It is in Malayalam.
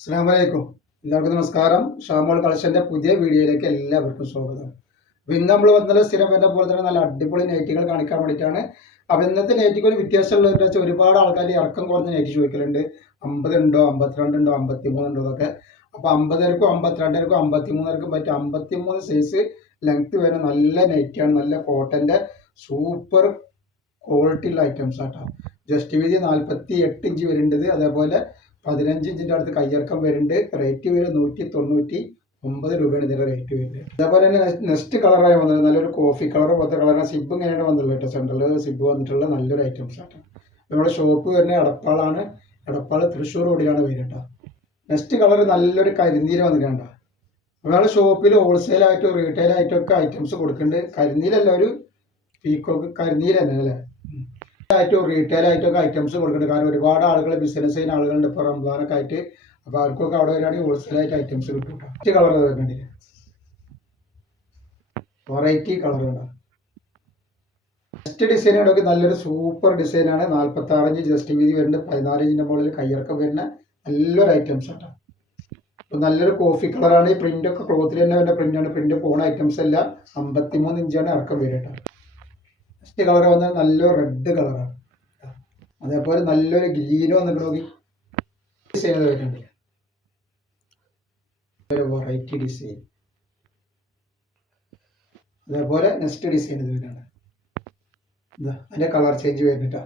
അസ്സലാമലൈക്കും. എല്ലാവർക്കും നമസ്കാരം. ഷാമോൾ കളക്ഷൻ്റെ പുതിയ വീഡിയോയിലേക്ക് എല്ലാവർക്കും സ്വാഗതം. അപ്പോൾ ഇന്ന് നമ്മൾ വന്നത് സ്ഥിരം വരുന്ന പോലെ തന്നെ നല്ല അടിപൊളി നൈറ്റികൾ കാണിക്കാൻ വേണ്ടിയിട്ടാണ്. അപ്പോൾ ഇന്നത്തെ നൈറ്റിക്ക് ഒരു വ്യത്യാസമുള്ളതെന്ന് വെച്ചാൽ ഒരുപാട് ആൾക്കാർ ഇറക്കം കുറഞ്ഞ നൈറ്റി ചോദിക്കലുണ്ട്. 50 ഉണ്ടോ, 52 ഉണ്ടോ, 53 ഉണ്ടോ എന്നൊക്കെ. അപ്പോൾ 50ർക്കും 52ർക്കും 53ർക്കും പറ്റും 53 സൈസ് ലെങ്ത് വരുന്ന നല്ല നൈറ്റിയാണ്. നല്ല കോട്ടൻ്റെ സൂപ്പർ ക്വാളിറ്റി ഉള്ള ഐറ്റംസ് ആട്ടോ. ജസ്റ്റ് വീതി 48 ഇഞ്ച് വരുന്നുണ്ട്. അതേപോലെ 15 ഇഞ്ചിൻ്റെ അടുത്ത് കയ്യിറക്കം വരുന്നുണ്ട്. റേറ്റ് വരും 199 രൂപയാണ് ഇതിൻ്റെ റേറ്റ് വരുന്നത്. അതേപോലെ തന്നെ നെക്സ്റ്റ് കളറായി വന്നത് നല്ലൊരു കോഫി കളർ പോലത്തെ കളറാണ്. സിബ് ഇങ്ങനെയാണ് വന്നുള്ളത് കേട്ടോ. സെൻട്രൽ സിബ് വന്നിട്ടുള്ള നല്ലൊരു ഐറ്റംസ് ആട്ടോ. നമ്മുടെ ഷോപ്പ് വരുന്നത് എടപ്പാളാണ്. എടപ്പാൾ തൃശ്ശൂർ റോഡിലാണ് വരിക കേട്ടോ. നെക്സ്റ്റ് കളർ നല്ലൊരു കരിനീല വന്നിട്ടുണ്ട്. നമ്മുടെ ഷോപ്പിൽ ഹോൾസെയിലായിട്ടും റീറ്റെയിലായിട്ടും ഒക്കെ ഐറ്റംസ് കൊടുക്കുന്നുണ്ട്. കരിനീലല്ല, ഒരു പീക്കോക്ക് കരിനീല തന്നെ അല്ലേ. ആയിട്ടും റീറ്റെയിൽ ആയിട്ടൊക്കെ ഐറ്റംസ് കൊടുക്കുന്നുണ്ട്. കാരണം ഒരുപാട് ആളുകൾ ബിസിനസ് ചെയ്യുന്ന ആളുകളുണ്ട് ഇപ്പോൾ റംസാനൊക്കെ ആയിട്ട്. അപ്പോൾ അവർക്കൊക്കെ അവിടെ വരികയാണെങ്കിൽ ഹോൾസെയിലായിട്ട് ഐറ്റംസ് കിട്ടും. ഫസ്റ്റ് കളർ വരുന്നുണ്ട്, വെറൈറ്റി കളർ ഉണ്ടാവും. ഫസ്റ്റ് ഡിസൈൻ ഒക്കെ നല്ലൊരു സൂപ്പർ ഡിസൈനാണ്. 46 ഇഞ്ച് ജസ്റ്റ് വീതി വരുന്നുണ്ട്. 14 ഇഞ്ചിൻ്റെ മുകളിൽ കയ്യിറക്കം വരുന്ന നല്ലൊരു ഐറ്റംസ് ആട്ടോ. അപ്പോൾ നല്ലൊരു കോഫി കളറാണ്. ഈ പ്രിൻ്റൊക്കെ ക്ലോത്തിൽ തന്നെ വരുന്ന പ്രിൻ്റാണ്. പ്രിൻ്റ് പോകുന്ന ഐറ്റംസ് അല്ല. 53 ഇഞ്ചാണ് ഇറക്കം വരിക കേട്ടോ. ഫസ്റ്റ് കളർ വന്നാൽ നല്ലൊരു റെഡ് കളറാണ്. അതേപോലെ നല്ലൊരു ഗ്രീന് വന്നിട്ട് ഡിസൈൻ വരുന്നുണ്ട്. ഒരു വെറൈറ്റി ഡിസൈൻ. അതേപോലെ നെക്സ്റ്റ് ഡിസൈൻ ഇത് വരുന്നുണ്ട്. അതിൻ്റെ കളർ ചേഞ്ച് വരുന്നിട്ടാ.